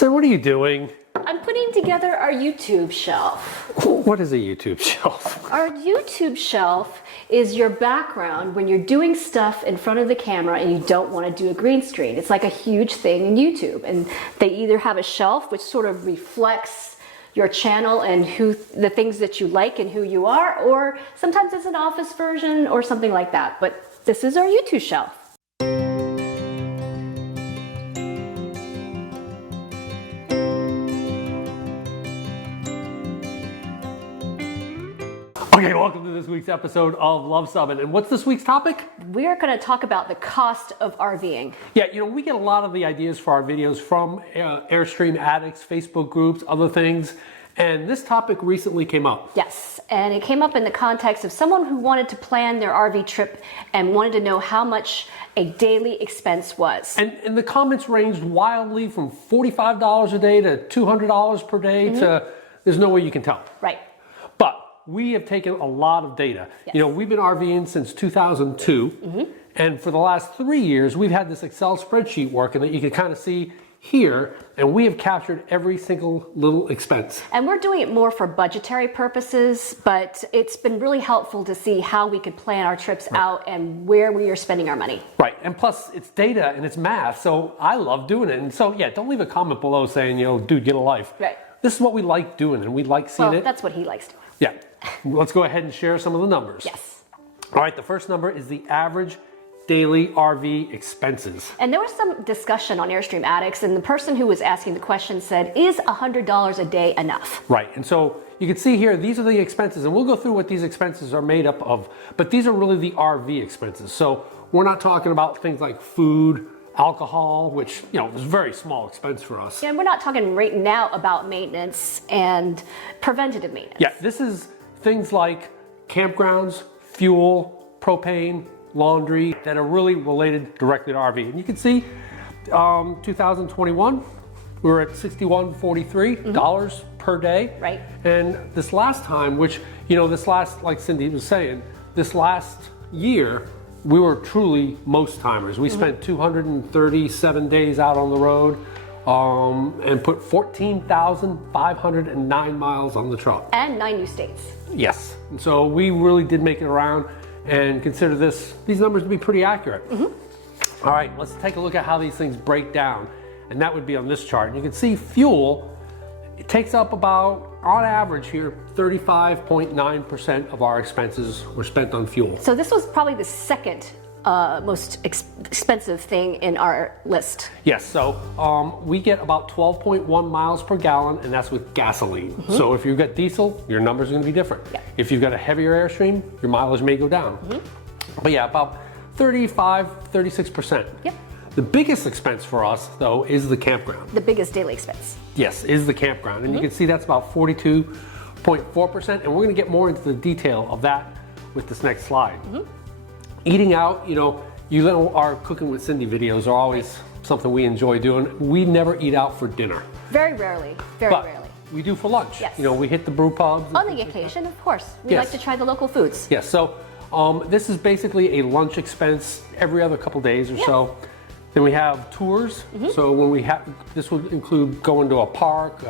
So what are you doing? I'm putting together our YouTube shelf. What is a YouTube shelf? Our YouTube shelf is your background when you're doing stuff in front of the camera and you don't want to do a green screen. It's like a huge thing in YouTube, and they either have a shelf which sort of reflects your channel and the things that you like and who you are, or sometimes it's an office version or something like that. But this is our YouTube shelf. Okay, welcome to this week's episode of Luv Subbin. And what's this week's topic? We're going to talk about the cost of RVing. Yeah, we get a lot of the ideas for our videos from Airstream addicts, Facebook groups, other things. And this topic recently came up. Yes, and it came up in the context of someone who wanted to plan their RV trip and wanted to know how much a daily expense was. And the comments ranged wildly from $45 a day to $200 per day to there's no way you can tell. Right. But we have taken a lot of data. Yes. We've been RVing since 2002, and for the last 3 years, we've had this Excel spreadsheet working that you can kind of see here, and we have captured every single little expense. And we're doing it more for budgetary purposes, but it's been really helpful to see how we could plan our trips out and where we are spending our money. Right, and plus it's data and it's math, so I love doing it. And so, yeah, don't leave a comment below saying, dude, get a life. Right. This is what we like doing, and we like seeing it. That's what he likes to do. Yeah. Let's go ahead and share some of the numbers. Yes. All right, the first number is the average daily RV expenses. And there was some discussion on Airstream Addicts, and the person who was asking the question said, is $100 a day enough? Right, and so you can see here, these are the expenses, and we'll go through what these expenses are made up of, but these are really the RV expenses. So we're not talking about things like food, alcohol, which, is a very small expense for us. Yeah, and we're not talking right now about maintenance and preventative maintenance. Yeah, this is things like campgrounds, fuel, propane, laundry that are really related directly to RV. And you can see 2021, we were at $61.43 per day. Right. And this last time, which, like Cindy was saying, this last year, we were truly most timers. We spent 237 days out on the road and put 14,509 miles on the truck. And 9 new states. Yes. And so we really did make it around and consider these numbers to be pretty accurate. All right, let's take a look at how these things break down. And that would be on this chart. And you can see fuel, it takes up about, on average here, 35.9% of our expenses were spent on fuel. So this was probably the second most expensive thing in our list. Yes, so we get about 12.1 miles per gallon, and that's with gasoline. So if you've got diesel, your numbers are going to be different. Yeah. If you've got a heavier Airstream, your mileage may go down. But yeah, about 36%. Yep. The biggest expense for us, though, is the campground. The biggest daily expense. Yes, is the campground. And you can see that's about 42.4%, and we're going to get more into the detail of that with this next slide. Eating out, our Cooking with Cindy videos are always something we enjoy doing. We never eat out for dinner. Very rarely, very rarely. We do for lunch. Yes. We hit the brew pubs. On the occasion, of course. We Yes. like to try the local foods. Yes, so this is basically a lunch expense every other couple days or so. Then we have tours. So when this would include going to a park.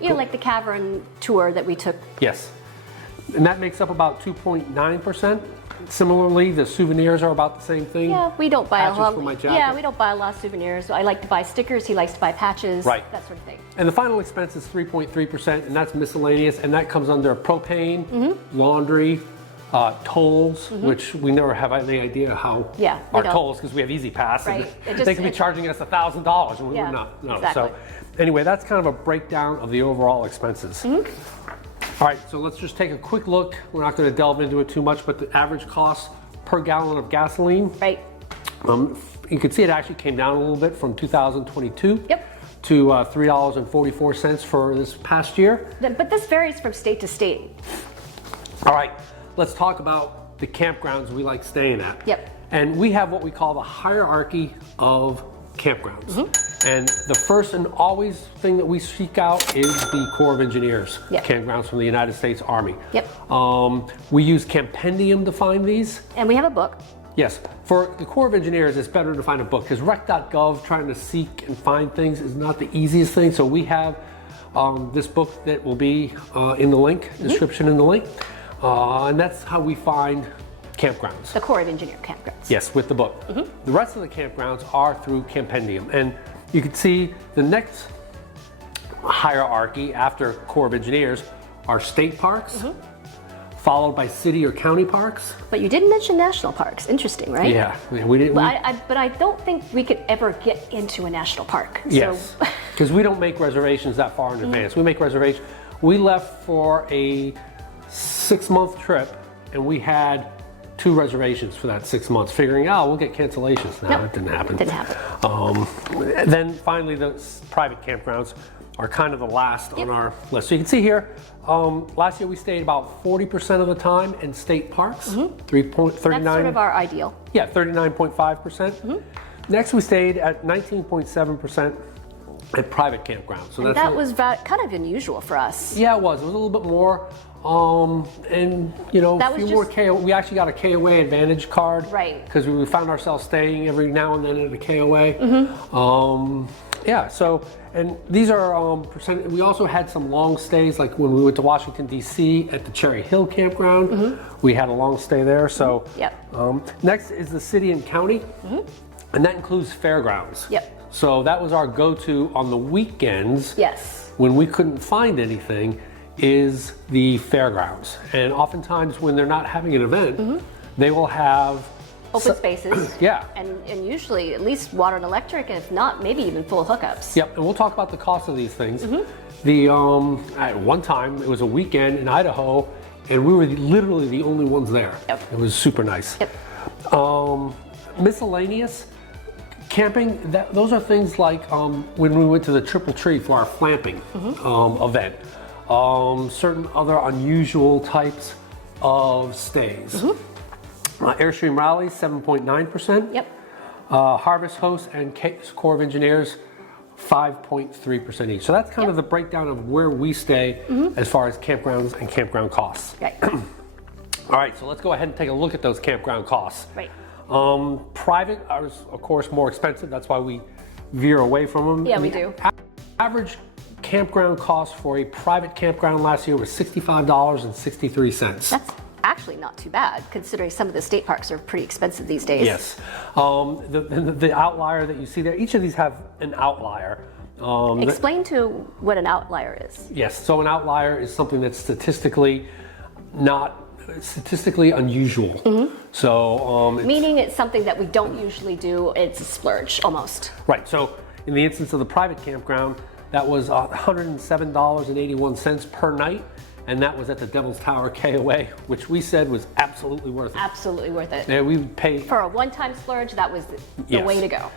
Like the cavern tour that we took. Yes. And that makes up about 2.9%. Similarly, the souvenirs are about the same thing. Yeah, we don't buy a lot. For my jacket. Yeah, we don't buy a lot of souvenirs. I like to buy stickers. He likes to buy patches. Right. That sort of thing. And the final expense is 3.3%, and that's miscellaneous, and that comes under propane, laundry, tolls, which we never have any idea how our tolls, because we have Easy Pass, Right. and they could be charging us $1,000, and we're not. No. Exactly. So anyway, that's kind of a breakdown of the overall expenses. All right, so let's just take a quick look. We're not going to delve into it too much, but the average cost per gallon of gasoline. Right. You can see it actually came down a little bit from 2022 to $3.44 for this past year. But this varies from state to state. All right, let's talk about the campgrounds we like staying at. Yep. And we have what we call the hierarchy of campgrounds. And the first and always thing that we seek out is the Corps of Engineers campgrounds from the United States Army. Yep. We use Campendium to find these. And we have a book. Yes, for the Corps of Engineers, it's better to find a book because rec.gov, trying to seek and find things is not the easiest thing. So we have this book that will be in the link, description in the link. And that's how we find campgrounds. The Corps of Engineer campgrounds. Yes, with the book. The rest of the campgrounds are through Campendium. And you can see the next hierarchy after Corps of Engineers are state parks, followed by city or county parks. But you didn't mention national parks. Interesting, right? Yeah, we didn't. But I don't think we could ever get into a national park. Yes, because we don't make reservations that far in advance. We make reservations. We left for a 6-month trip, and we had 2 reservations for that 6 months, figuring, oh, we'll get cancellations. No, it didn't happen. Didn't happen. Then finally, the private campgrounds are kind of the last on our list. So you can see here, last year we stayed about 40% of the time in state parks, 39. That's sort of our ideal. Yeah, 39.5%. Next we stayed at 19.7% at private campgrounds. So and that was kind of unusual for us. Yeah, it was. It was a little bit more. And you know, that a few more KOA. We actually got a KOA Advantage card. Right. Because we found ourselves staying every now and then at a KOA. Yeah, so, and these are percent. We also had some long stays, like when we went to Washington, D.C. at the Cherry Hill Campground. We had a long stay there. So, next is the city and county, and that includes fairgrounds. So that was our go-to on the weekends. Yes. When we couldn't find anything, is the fairgrounds. And oftentimes when they're not having an event, they will have open spaces. Yeah. And usually at least water and electric, and if not, maybe even full hookups. Yep, and we'll talk about the cost of these things. The at one time, it was a weekend in Idaho, and we were literally the only ones there. It was super nice. Miscellaneous camping, those are things like when we went to the Triple Tree for our flamping event. Certain other unusual types of stays. Airstream rallies, 7.9%. Harvest hosts and Corps of Engineers, 5.3% each. So that's kind of the breakdown of where we stay as far as campgrounds and campground costs. All right, so let's go ahead and take a look at those campground costs. Private are, of course, more expensive. That's why we veer away from them. Yeah, we do. Average campground cost for a private campground last year was $65.63. That's actually not too bad, considering some of the state parks are pretty expensive these days. Yes. The outlier that you see there, each of these have an outlier. Explain to what an outlier is. Yes, so an outlier is something that's statistically unusual. So meaning it's something that we don't usually do, it's a splurge, almost. Right, so in the instance of the private campground, that was $107.81 per night, and that was at the Devil's Tower KOA, which we said was absolutely worth it. Absolutely worth it. Yeah, we paid for a one-time splurge. That was the way to go.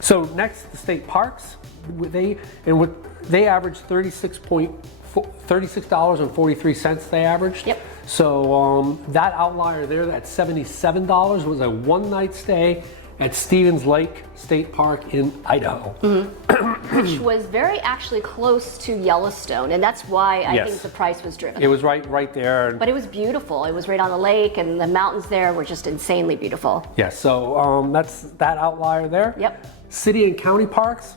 So next, the state parks, they averaged $36.43. They averaged. So that outlier there, that $77 was a one-night stay at Stevens Lake State Park in Idaho. Which was very actually close to Yellowstone, and that's why I think the price was driven. It was right there. But it was beautiful. It was right on the lake, and the mountains there were just insanely beautiful. Yes, so that's that outlier there. City and county parks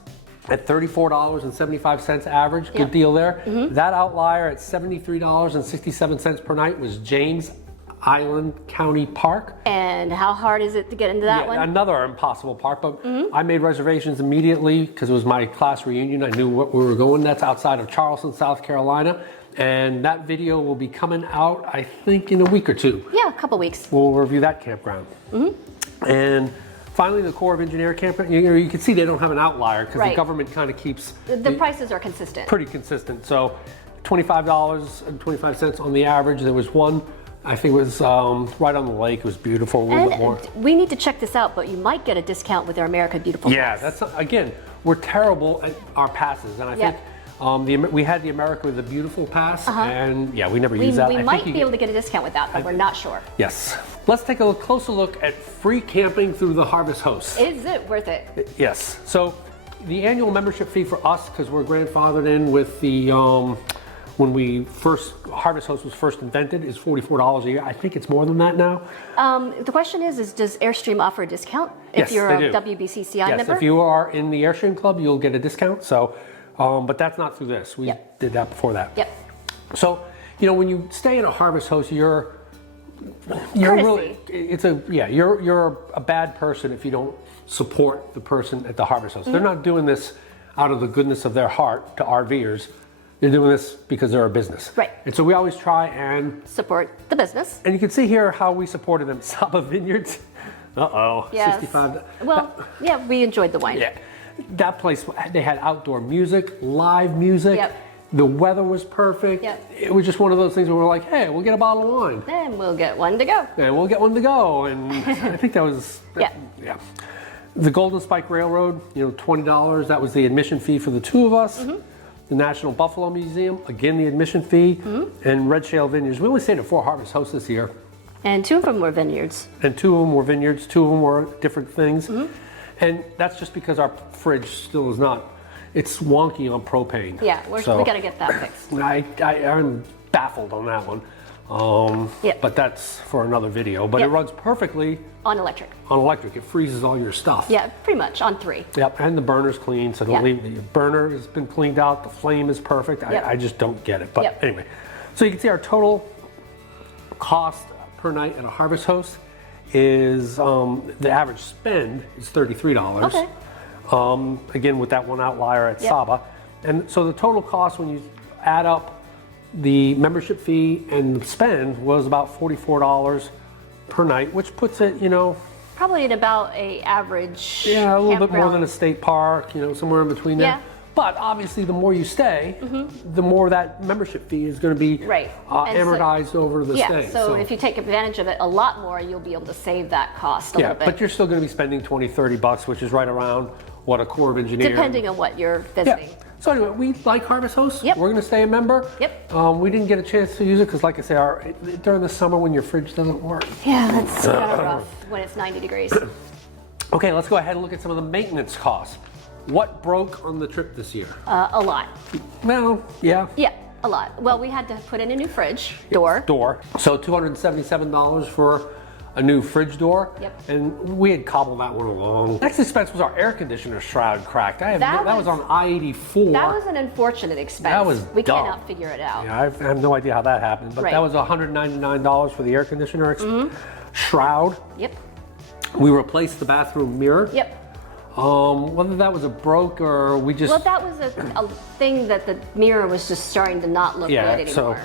at $34.75 average, good deal there. That outlier at $73.67 per night was James Island County Park. And how hard is it to get into that one? Another impossible park, but I made reservations immediately because it was my class reunion. I knew what we were going. That's outside of Charleston, South Carolina. And that video will be coming out, I think, in a week or two. Yeah, a couple weeks. We'll review that campground. And finally, the Corps of Engineer campground, you can see they don't have an outlier because the government kind of keeps... The prices are consistent. Pretty consistent. So $25.25 on the average. There was one, I think it was right on the lake. It was beautiful, a little bit more. We need to check this out, but you might get a discount with our America Beautiful pass. That's, again, we're terrible at our passes. And I think we had the America with the Beautiful pass, and we never used that. We might be able to get a discount with that, but we're not sure. Yes. Let's take a closer look at free camping through the Harvest Hosts. Is it worth it? Yes. So the annual membership fee for us, because we're grandfathered in with the when Harvest Host was first invented, is $44 a year. I think it's more than that now. The question is does Airstream offer a discount Yes, if you're they a do. WBCCI Yes, member? if you are in the Airstream Club, you'll get a discount. So, but that's not through this. We Yep. did that before that. Yep. So, when you stay at a Harvest Host, you're Courtesy. really, you're a bad person if you don't support the person at the Harvest Host. They're not doing this out of the goodness of their heart to RVers. They're doing this because they're a business. Right. And so we always try and Support the business. you can see here how we supported them. Saba Vineyards. Uh-oh. Yes. 65. Well, yeah, we enjoyed the wine. Yeah. That place, they had outdoor music, live music. Yep. The weather was perfect. Yep. It was just one of those things where we're like, hey, we'll get a bottle of wine. Then we'll get one to go. And we'll get one to go. And I think that was, Yeah. The Golden Spike Railroad, $20. That was the admission fee for the two of us. The National Buffalo Museum, again, the admission fee. And Red Shale Vineyards. We only stayed at 4 Harvest Hosts this year. And 2 of them were vineyards. And 2 of them were vineyards, 2 of them were different things. And that's just because our fridge still is not, it's wonky on propane. Yeah, we got to get that fixed. I'm baffled on that one. But that's for another video. But it runs perfectly On electric. on electric. It freezes all your stuff. Yeah, pretty much on 3. Yep, and the burner's clean, so don't Yeah. leave. The burner has been cleaned out. The flame is perfect. Yep. I just don't get it. But Yep. anyway, so you can see our total cost per night at a Harvest Host is the average spend is $33. Okay. Again, with that one outlier at Yep. Saba, and so the total cost when you add up the membership fee and the spend was about $44 per night, which puts it, Probably at about a average a little bit more campground. than a state park, somewhere in between there. Yeah. But obviously, the more you stay, the more that membership fee is going to be Right. And so- amortized over the Yeah, stay. so if you take advantage of it a lot more, you'll be able to save that cost a little bit. but you're still going to be spending $20-30, which is right around what a Corps of Engineers. Depending on what you're Yeah. visiting. So anyway, we like Harvest Hosts. Yep. We're going to stay a member. Yep. We didn't get a chance to use it because, like I say, during the summer when your fridge doesn't work. Yeah, that's kind of rough when it's 90 degrees. Okay, let's go ahead and look at some of the maintenance costs. What broke on the trip this year? A lot. Well, yeah. Yeah, a lot. Well, we had to put in a new fridge door. So $277 for a new fridge door. Yep. And we had cobbled that one along. Next expense was our air conditioner shroud cracked. That was on I-84. That was an unfortunate expense. That was we dumb. cannot figure it out. Yeah, I have no idea how that happened, but Right. that was $199 for the air conditioner shroud. Yep. We replaced the bathroom mirror. Yep. Whether that was a broke or we just Well, that was a thing that the mirror was just starting to not look good anymore.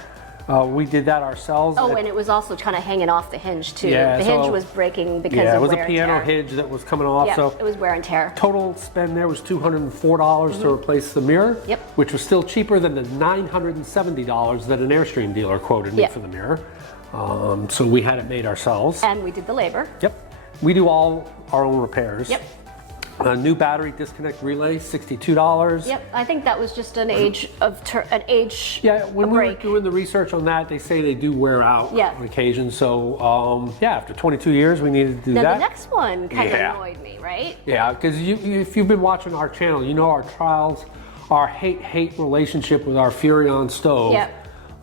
so we did that ourselves. Oh, and it was also kind of hanging off the hinge too. Yeah, the hinge was breaking because it of was wear a and piano tear. hinge that was coming off. Yeah, So it was wear and tear. total spend there was $204 to replace the mirror. Yep. Which was still cheaper than the $970 that an Airstream dealer quoted me Yep. for the mirror. So we had it made ourselves. And we did the labor. Yep. We do all our own repairs. Yep. A new battery disconnect relay, $62. Yep. I think that was just an age of Yeah, when we were break. doing the research on that, they say they do wear out Yeah. on occasion. So, after 22 years, we needed to do Now that. the next one kind Yeah. of annoyed me, right? Yeah, because if you've been watching our channel, you know our trials, our hate relationship with our Furrion stove. Yep.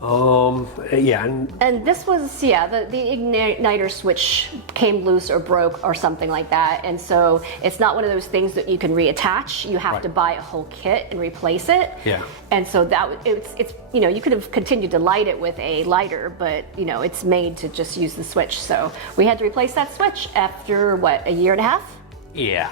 And And this was, the igniter switch came loose or broke or something like that. And so it's not one of those things that you can reattach. You have Right. to buy a whole kit and replace it. Yeah. And so it's you could have continued to light it with a lighter, but it's made to just use the switch. So we had to replace that switch after a year and a half? yeah,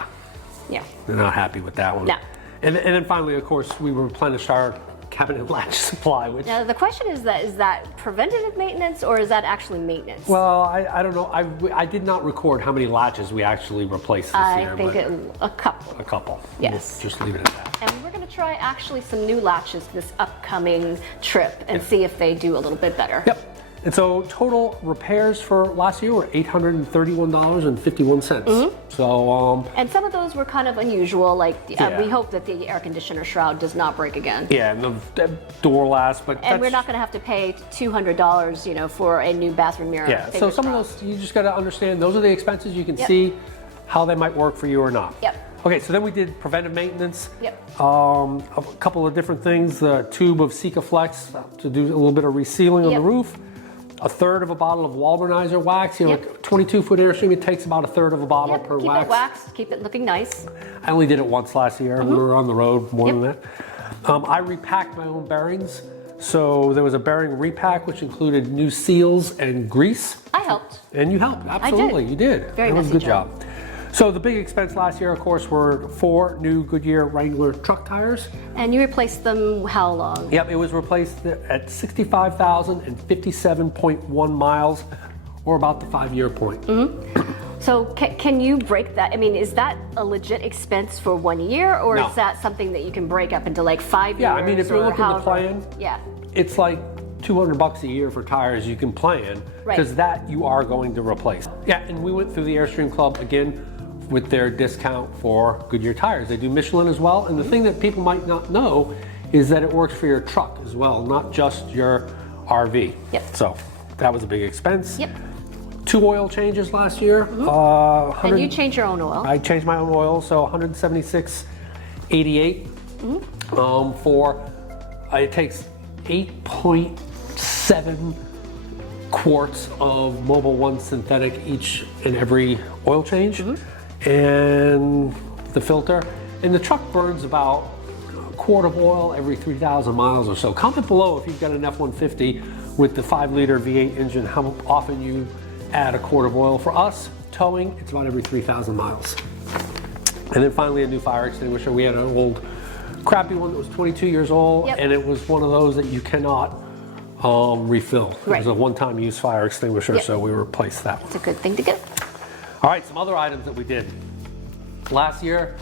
Yeah. they're not happy with that one. No. And then finally, of course, we replenished our cabinet latch supply, which. Now the question is that preventative maintenance or is that actually maintenance? Well, I don't know. I did not record how many latches we actually replaced this year. I think but a couple. a couple. Yes. We'll just leave it at that. And we're going to try actually some new latches this upcoming trip and see if they do a little bit better. Yep. And so total repairs for last year were $831.51. So And some of those were kind of unusual, like Yeah. we hope that the air conditioner shroud does not break again. yeah, and the door last, but And we're not going to have to pay $200, for a new bathroom mirror. Yeah. So finger some of strap. those you just got to understand. Those are the expenses. You can Yep. see how they might work for you or not. Yep. Okay, so then we did preventive maintenance. Yep. A couple of different things. The tube of Sikaflex to do a little bit of resealing on the roof. A third of a bottle of Walbernizer wax. You know, like 22-foot Airstream, it takes about a third of a bottle per keep wax. Keep it waxed, keep it looking nice. I only did it once last year. We were on the road more than that. I repacked my own bearings. So there was a bearing repack, which included new seals and grease. I helped. And you helped, absolutely, you did. Very That was a messy good job. So the big expense last year, of course, were 4 new Goodyear Wrangler truck tires. And you replaced them how long? Yep, it was replaced at 65,057.1 miles, or about the 5-year point. So can you break that? I mean, is that a legit expense for 1 year, or is that something that you can break up into like 5 years? Yeah, I mean, if you're looking to plan, yeah, it's like $200 a year for tires you can plan, because that you are going to replace. Yeah, and we went through the Airstream Club again with their discount for Goodyear tires. They do Michelin as well, and the thing that people might not know is that it works for your truck as well, not just your RV. Yep. So that was a big expense. Yep. 2 oil changes last year. And you change your own oil. I changed my own oil, so 176.88 for it takes 8.7 quarts of Mobil 1 synthetic each and every oil change, and the filter. And the truck burns about a quart of oil every 3,000 miles or so. Comment below if you've got an F-150 with the 5-liter V8 engine, how often you add a quart of oil. For us, towing, it's about every 3,000 miles. And then finally a new fire extinguisher. We had an old crappy one that was 22 years old, and it was one of those that you cannot refill. It was a one-time use fire extinguisher, so we replaced that one. It's a good thing to get. All right, some other items that we did. Last year,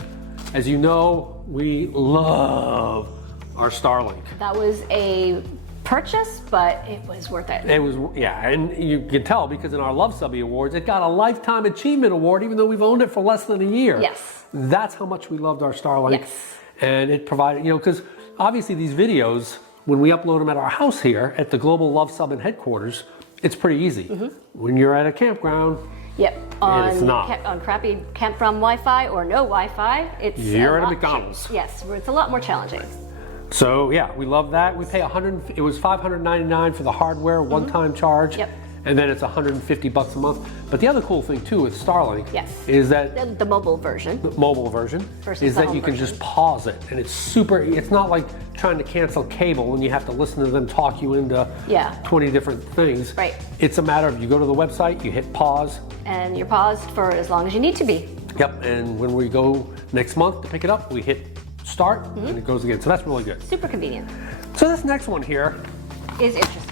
as you know, we love our Starlink. That was a purchase, but it was worth it. It was, yeah, and you can tell because in our Luv Subbin Awards, it got a Lifetime Achievement Award, even though we've owned it for less than a year. Yes. That's how much we loved our Starlink. Yes. And it provided, you know, because obviously these videos, when we upload them at our house here at the Global Luv Subbin headquarters, it's pretty easy. When you're at a campground, it's not. On crappy campground Wi-Fi or no Wi-Fi, you're at a McDonald's. Yes, it's a lot more challenging. So yeah, we love that. We pay it was $599 for the hardware, one-time charge. And then it's $150 a month. But the other cool thing too with Starlink is that the mobile version. The mobile version versus is that you can just pause it, and it's not like trying to cancel cable and you have to listen to them talk you into 20 different things. Right. It's a matter of you go to the website, you hit pause. And you're paused for as long as you need to be. Yep, and when we go next month to pick it up, we hit start and it goes again. So that's really good. Super convenient. So this next one here is interesting.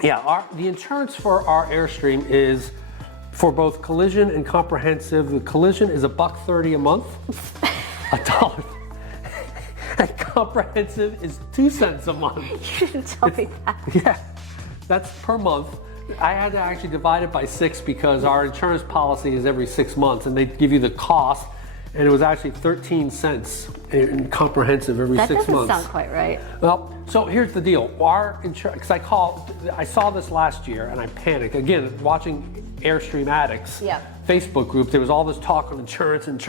Yeah, the insurance for our Airstream is for both collision and comprehensive. The collision is $1.30 a month, $1. And comprehensive is 2 cents a month. You didn't tell me that. Yeah, that's per month. I had to actually divide it by 6 because our insurance policy is every 6 months, and they give you the cost. And it was actually 13 cents in comprehensive every 6 months. That doesn't sound quite right. Well, so here's the deal. Our insurance, because I saw this last year and I panicked. Again, watching Airstream Addicts Facebook group, there was all this talk of insurance. And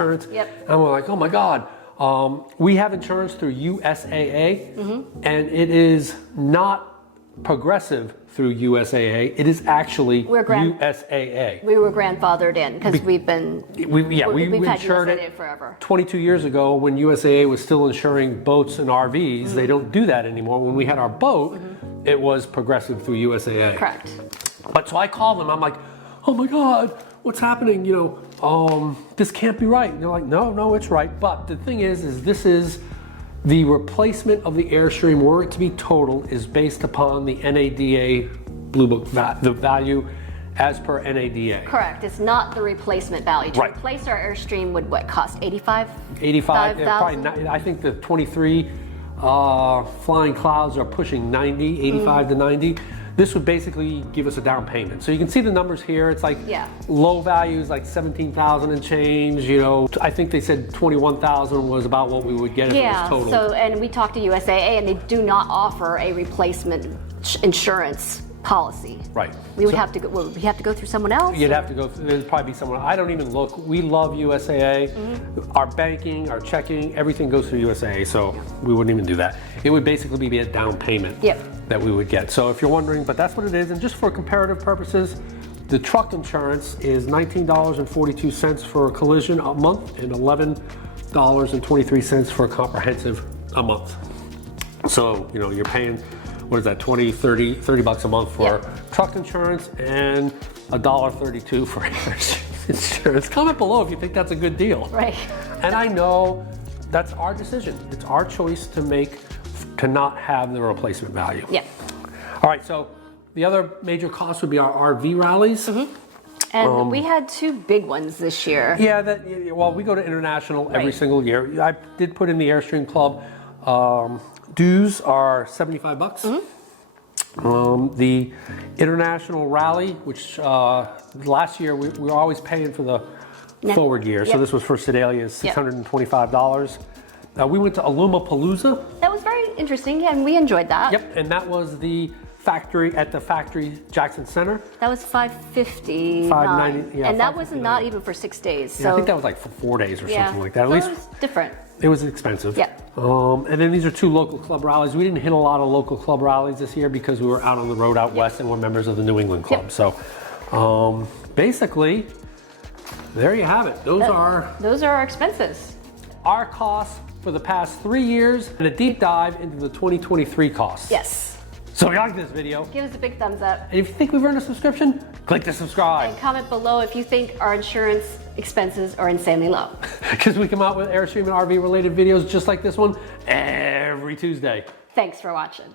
I'm like, oh my God. We have insurance through USAA, and it is not Progressive through USAA. It is actually USAA. We were grandfathered in because we've had insured USAA forever. 22 years ago when USAA was still insuring boats and RVs. They don't do that anymore. When we had our boat, it was Progressive through USAA. Correct. But so I called them. I'm like, oh my God, what's happening? You know, this can't be right. And they're like, no, it's right. But the thing is this is the replacement of the Airstream, were it to be total, is based upon the NADA Blue Book, the value as per NADA. Correct. It's not the replacement value. To replace our Airstream would what cost? 85. Probably. I think the 23 Flying Clouds are pushing 90, 85 to 90. This would basically give us a down payment. So you can see the numbers here. It's like low values, like 17,000 and change. You know, I think they said 21,000 was about what we would get if it was total. So and we talked to USAA, and they do not offer a replacement insurance policy. Right. We would have to go. Well, we have to go through someone else. You'd have to go. There'd probably be someone. I don't even look. We love USAA. Our banking, our checking, everything goes through USAA. So we wouldn't even do that. It would basically be a down payment that we would get. So if you're wondering, but that's what it is. And just for comparative purposes, the truck insurance is $19.42 for a collision a month and $11.23 for a comprehensive a month. So, you know, you're paying, what is that, 20, 30 bucks a month for truck insurance and $1.32 for insurance. Comment below if you think that's a good deal. Right. And I know that's our decision. It's our choice to make, to not have the replacement value. Yeah. All right, so the other major cost would be our RV rallies. And we had 2 big ones this year. Yeah, well, we go to international every single year. I did put in the Airstream Club. Dues are 75 bucks. The international rally, which last year we were always paying for the forward gear. So this was for Sedalia, is $625. We went to Aluma-Palooza. That was very interesting, and we enjoyed that. Yep, and that was the factory at the factory Jackson Center. That was $550. $590, yeah, and that was $559. not even for 6 days. So I think that was like for 4 days or something like that. At least it was different. it was expensive. Yeah. And then these are 2 local club rallies. We didn't hit a lot of local club rallies this year because we were out on the road out west and we're members of the New England Club. So basically, there you have it. Those are our expenses. Our costs for the past 3 years and a deep dive into the 2023 costs. Yes. So if you like this video, Give us a big thumbs up. and if you think we've earned a subscription, click the subscribe. And comment below if you think our insurance expenses are insanely low. Because we come out with Airstream and RV related videos just like this one every Tuesday. Thanks for watching.